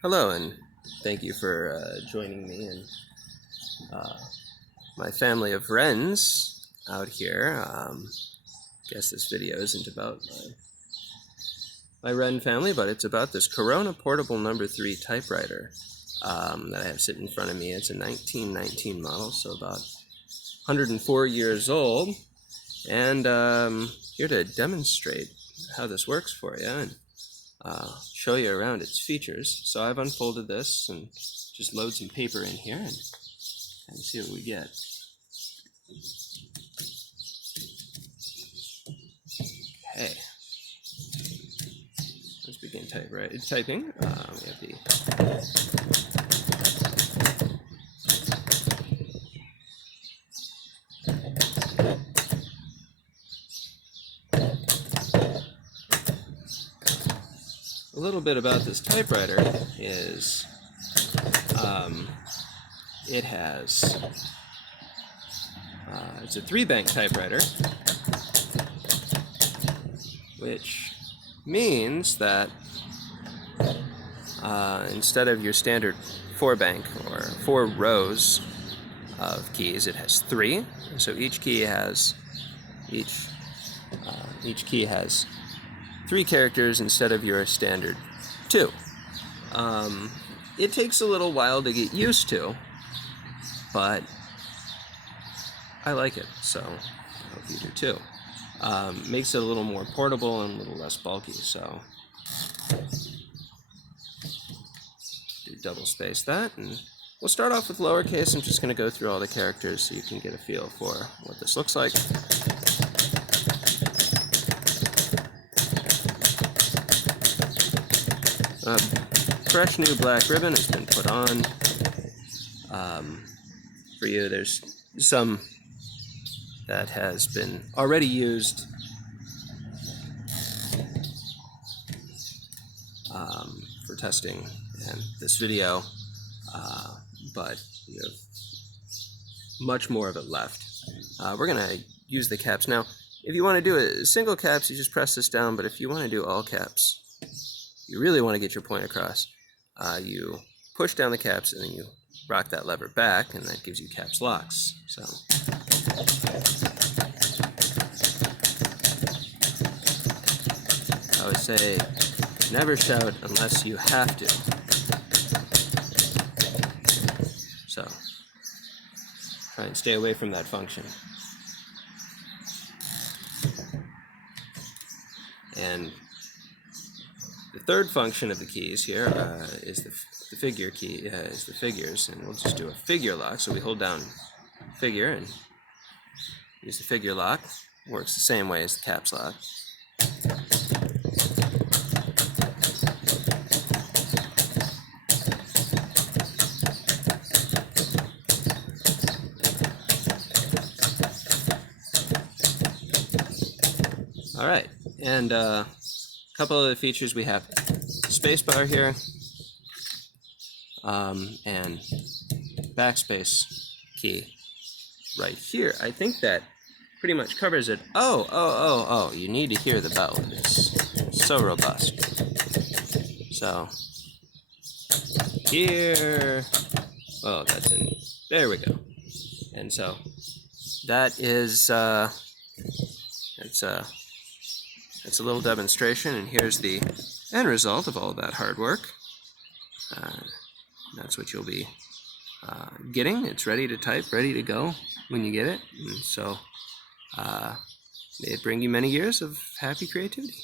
Hello, and thank you for joining me and my family of Wrens out here. Guess this video isn't about my Wren family, but it's about this Corona Portable #3 typewriter that I have sitting in front of me. It's a 1919 model, so about 104 years old, and here to demonstrate how this works for you and show you around its features. So I've unfolded this and just load some paper in here and see what we get. Okay, let's begin typing. We have the a little bit about this typewriter is it has it's a 3-bank typewriter, which means that instead of your standard 4-bank or 4 rows of keys, it has 3. So each key has 3 characters instead of your standard 2. It takes a little while to get used to, but I like it, so I hope you do too. Makes it a little more portable and a little less bulky, so do double space that, and we'll start off with lowercase. I'm just going to go through all the characters so you can get a feel for what this looks like. Fresh new black ribbon has been put on. For you, there's some that has been already used for testing and this video, but you have much more of it left. We're going to use the caps now. If you want to do a single caps, you just press this down, but if you want to do all caps, you really want to get your point across, you push down the caps and then you rock that lever back, and that gives you caps locks. So I would say never shout unless you have to. So try and stay away from that function. And the third function of the keys here is the figure key, is the figures, and we'll just do a figure lock. So we hold down figure and use the figure lock. Works the same way as the caps lock. All right, and a couple of the features we have: spacebar here, and backspace key right here. I think that pretty much covers it. Oh, you need to hear the bell. It's so robust. So here, oh, that's in, there we go. And so that is, it's a little demonstration, and here's the end result of all that hard work. That's what you'll be getting. It's ready to type, ready to go when you get it. And so may it bring you many years of happy creativity.